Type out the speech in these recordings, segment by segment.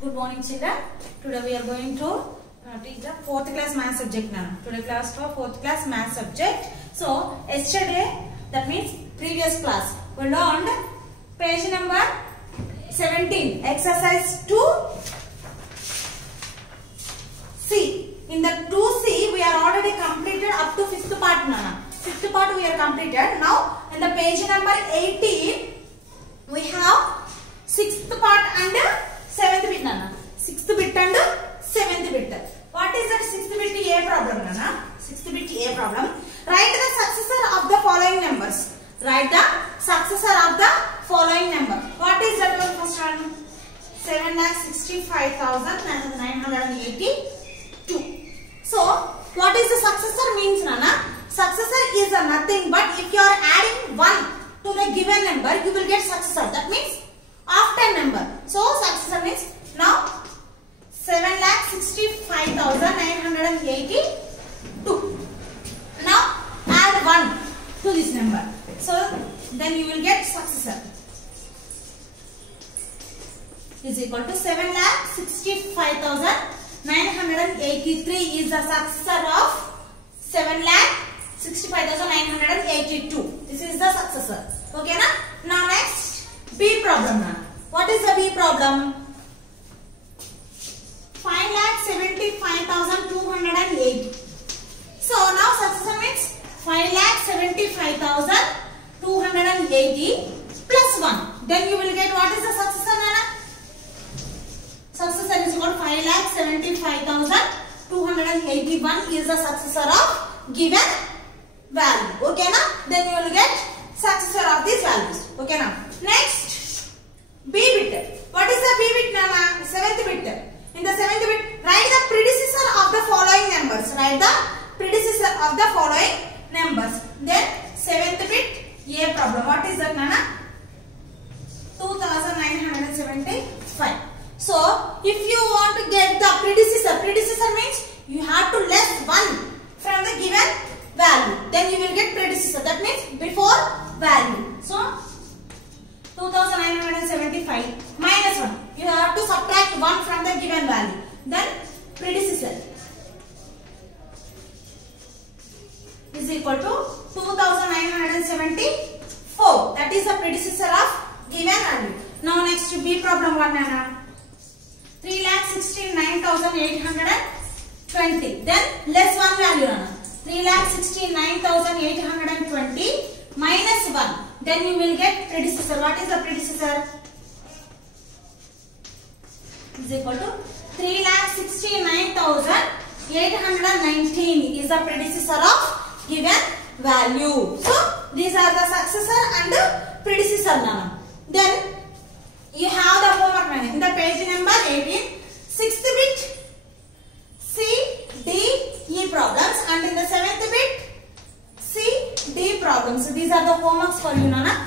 Good morning, children. Today we are going to teach the 4th class math subject now. Today class for 4th class math subject. So yesterday, that means previous class, we learned page number 17, exercise 2C. In the 2C, we are already completed up to 5th part now. 5th part we are completed. Now in the page number 18, we have 6th part and 7th bit nana. 6th bit and 7th bit. What is that 6th bit A problem nana? 6th bit A problem. Write the successor of the following numbers. Write the successor of the following number. What is that one? First one? 7,65,982. So what is the successor means nana? Successor is nothing but if you are adding 1 to the given number, you will get successor. That means after number. So successor means now 7,65,982. Now add 1 to this number. So then you will get successor. Is equal to 7,65,983 is the successor of 7,65,982. This is the successor. Okay na? Now next B problem na. What is the B problem? 5,75,280. So now successor means 5,75,280 plus 1. Then you will get what is the successor nana? Successor is equal to 5,75,281 is the successor of given value. Okay na? Then you will get successor of these values. Okay na? Next B bit. What is the B bit nana? 7th bit. In the 7th bit, write the predecessor of the following numbers. Write the predecessor of the following numbers. Then 7th bit A problem. What is that nana? 2,975. So if you want to get the predecessor means you have to less 1 from the given value. Then you will get predecessor. That means before value. So 2,975 minus 1. You have to subtract 1 from the given value. Then predecessor is equal to 2,974. That is the predecessor of given value. Now next to B problem 1 nana. 3,69,820. Then less 1 value nana. 3,69,820 minus 1. Then you will get predecessor. What is the predecessor? Is equal to 3,69,819 is the predecessor of given value. So these are the successor and predecessor nana. Then you have the homework nana. In the page number 18, 6th bit C, D, E problems, and in the 7th bit C, D problems. So these are the homeworks for you nana.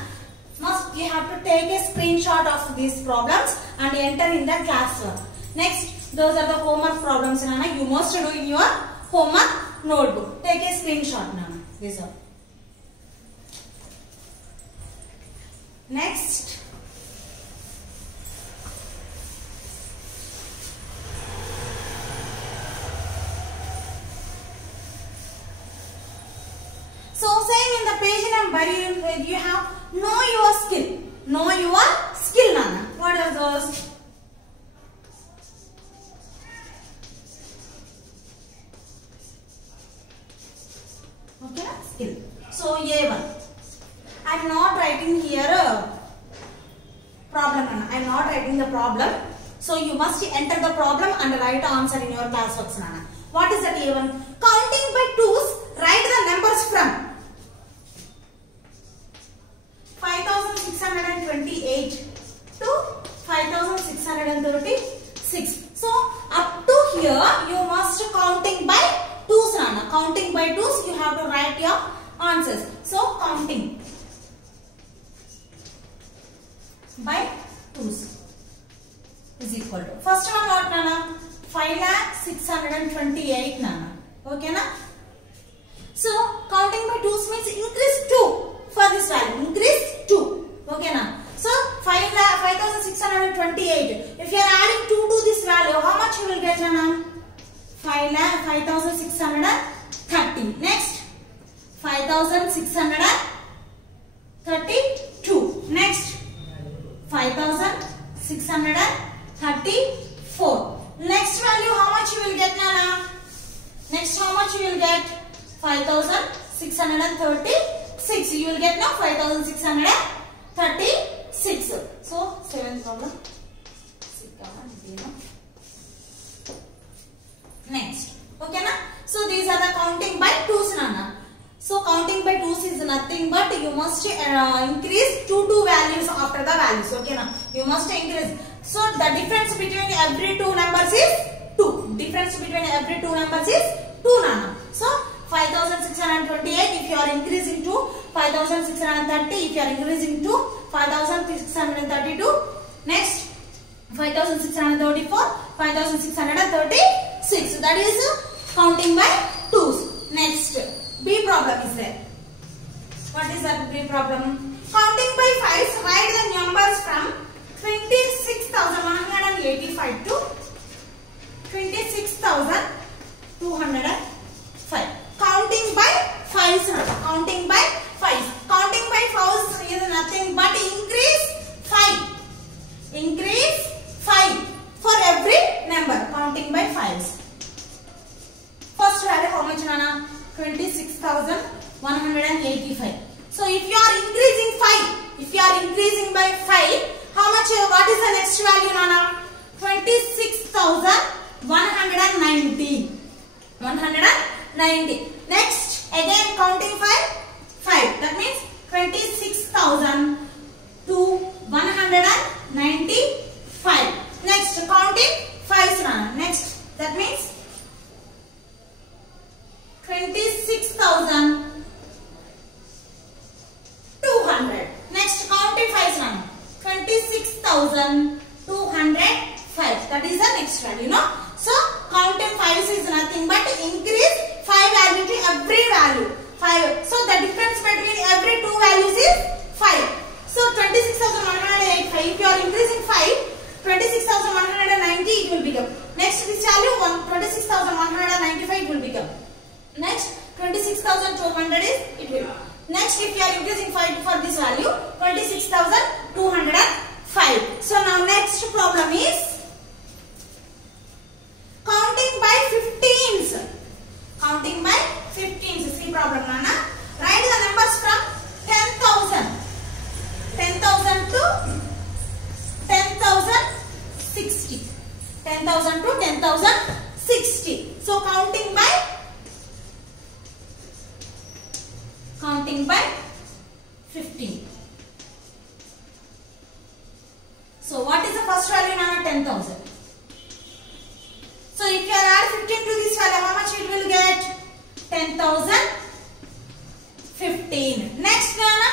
Must you have to take a screenshot of these problems and enter in the classwork. Next, those are the homework problems nana. You must do in your homework notebook. Take a screenshot nana. These are. Next. So saying in the page number you have know your skill. Know your skill nana. What are those? Okay, skill. So A1. I am not writing here a problem nana. I am not writing the problem. So you must enter the problem and write answer in your classworks nana. What is that A1? Counting by twos, write the numbers from 5,628 to 5,636. So up to here you must counting by twos nana. Counting by twos you have to write your answers. So counting by twos is equal to first one what nana? 5,628 nana. Okay na? So counting by twos means increase 2 for this value. Increase 2. Okay na? So 5,628. If you are adding 2 to you will get, Nana? 5,630. Next, 5,632. Next, 5,634. Next value, how much you will get, Nana? Next, how much you will get? 5,636. You will get now 5,636. So, 7th problem. Next, okay na? So these are the counting by twos, Nana. So counting by twos is nothing but you must increase two values after the values, okay na? You must increase. So the difference between every two numbers is 2. Difference between every two numbers is 2, Nana. So 5,628 if you are increasing to 5,630, if you are increasing to 5,632. Next, 5,634, 5,636. That is counting by twos. Next, B problem is there. What is that B problem? Counting by fives, write the numbers from 26,185 to 26,205. Counting by fives. Counting by fives. Counting by fives is nothing but increase 5. Increase 5 for every number. Counting by fives. First value how much, Nana? 26,185. So if you are increasing 5, if you are increasing by 5, how much? What is the next value, Nana? 26,190. 190. Next, again counting 5. That means 26,000 to 195. Next, counting 5, Nana. Next, that means 26,200. Next, counting 5, Nana. 26,205. That is the next value, no? So, counting 5 is nothing but increase 5 value to every value. 5. So, the difference between every two values is 5. So, 26,185. If you are increasing 5, 26,190 it will become. Next, this value 26,195 it will become. Next, 26,200 is it will. Next, if you are increasing 5 for this value, 26,205. So now next problem is counting by 15s. Counting by 15s. See problem, Nana. Write the numbers from 10,000. 10,000 to 10,060. 10,000 to 10,060. So counting by 15. So what is the first value, Nana? 10,000. So if you add 15 to this value, how much it will get? 10,015. Next, Nana,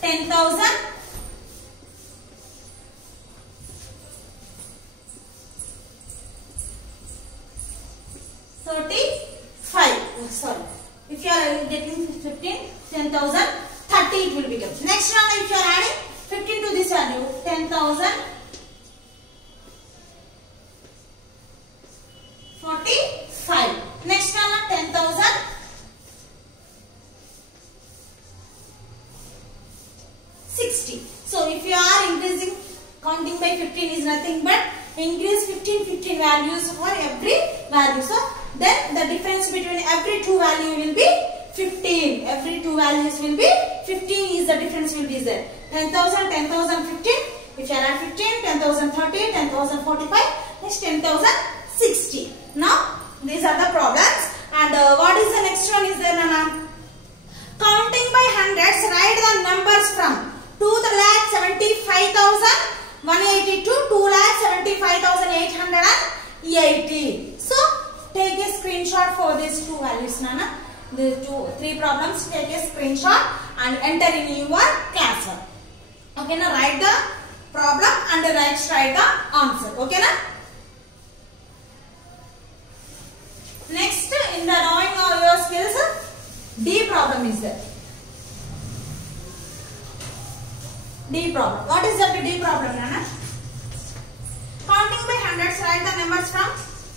10,035. Oh, sorry. If you are getting 15, 10,030 it will become. Next, Nana, if you are adding 15 to this value, 10,045. Next, Nana, 10,060. So if you are increasing, counting by 15 is nothing but increase 15 values for every value. So then the difference between every two value will be 15. Every two values will be 15 is the difference will be there. 10,000, 10,015. If you add 15, 10,030, 10,045. Next, 10,060. Now these are the problems. And what is the next one is there, Nana? Counting by hundreds, write the numbers from 2,75,180 to 2,75,880. So take a screenshot for these two values, Nana. The three problems. Take a screenshot and enter in your classwork. Okay, now write the problem and write the answer. Okay, na? Next, in the drawing of your skills, D problem is there. D problem. What is that D problem, Nana? Counting by hundreds, write the numbers from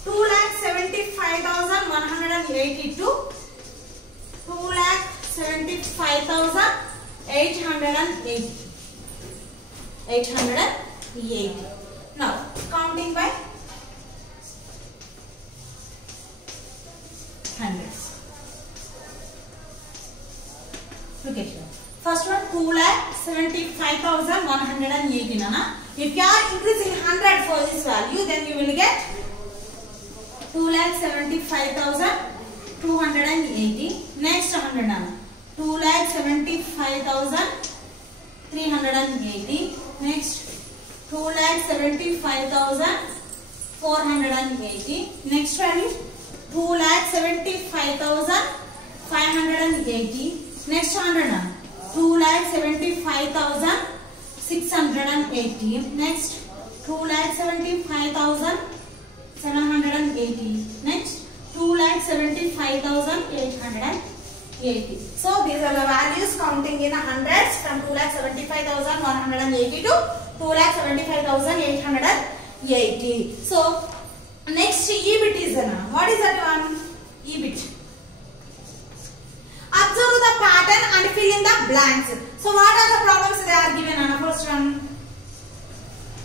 2,75,180 to 2,75,880. Now counting by hundreds. Look at here. First one 2,75,180. Nana. If you are increasing 100 for this value, then you will get 2,75,280. Next 100 Nana. 2,75,380. Next 2,75,480. Next value 2,75,580. Next 100 Nana. 2,75,680. Next 2,75,780. Next 2,75,880. So these are the values counting in hundreds from 2,75,180 to 2,75,880. So next EBIT is there. What is that one? EBIT. Observe the pattern and fill in the blanks. So what are the problems they are given? First one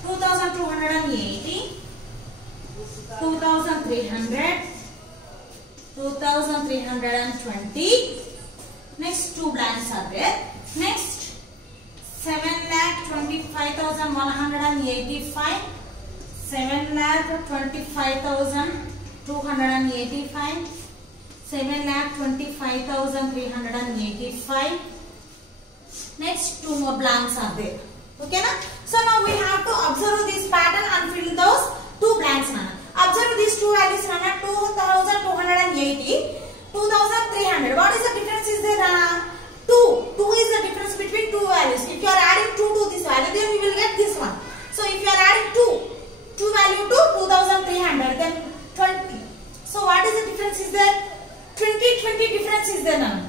2,280, 2,300, 2,320. Next two blanks are there. Next 7,25,185, 7,25,285. 7,25,385. Next two more blanks are there. Okay na? So now we have to observe this pattern and fill those two blanks. Observe these two values. 2,280, 2,300. What is the difference is there? 2. 2 is the difference between two values. If you are adding 2 to this value, then you will get this one. So if you are adding 2 value to 2,300, then 20. So what is the difference is there? 20 difference is there now.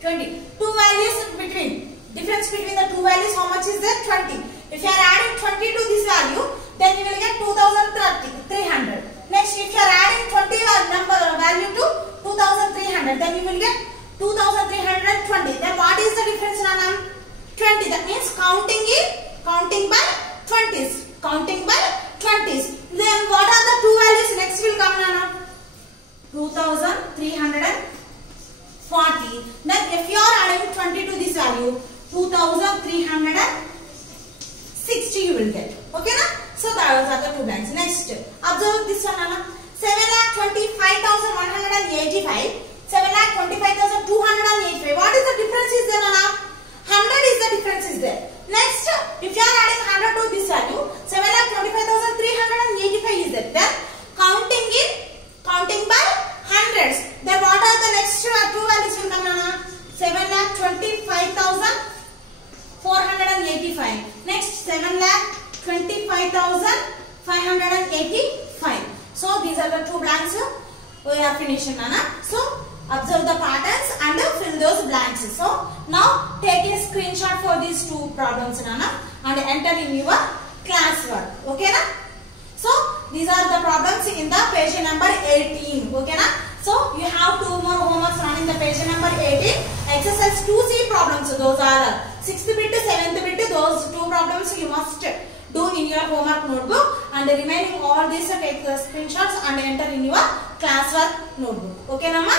20. Two values between. Difference between the two values, how much is there? 20. If you are adding 20 to this value, then you will get 2,300. Next, if you are adding 20 value to 2,300, then you will get 2,320. Then what is the difference, Nana? 20. That means counting by 20s. Counting by 20s. Then what are the two values? Next will come, Nana. 2,340. Then if you are adding 20 to this value, 2,360 you will get. Okay na? So those are the two blanks. Next, observe this one, Anna. 7,25,185, 7,25,285. What is the difference is there, Anna? 100 is the difference is there. Next, if you are adding 100 to this value, 7,25,385 is there. Then counting by hundreds. Then what are the next two values will come, Nana? 7,25,485. Next 7,25,585. So these are the two blanks we have finished, Nana. So observe the patterns and fill those blanks. So now take a screenshot for these two problems, Nana, and enter in your classwork. Okay, na? So these are the problems in the page number 18. Okay, na? So you have two more homeworks running the page number 18. Exercise 2C problems. Those are 6th bit, 7th bit. Those two problems you must do in your homework notebook, and remaining all these take the screenshots and enter in your classwork notebook. Okay, Namma?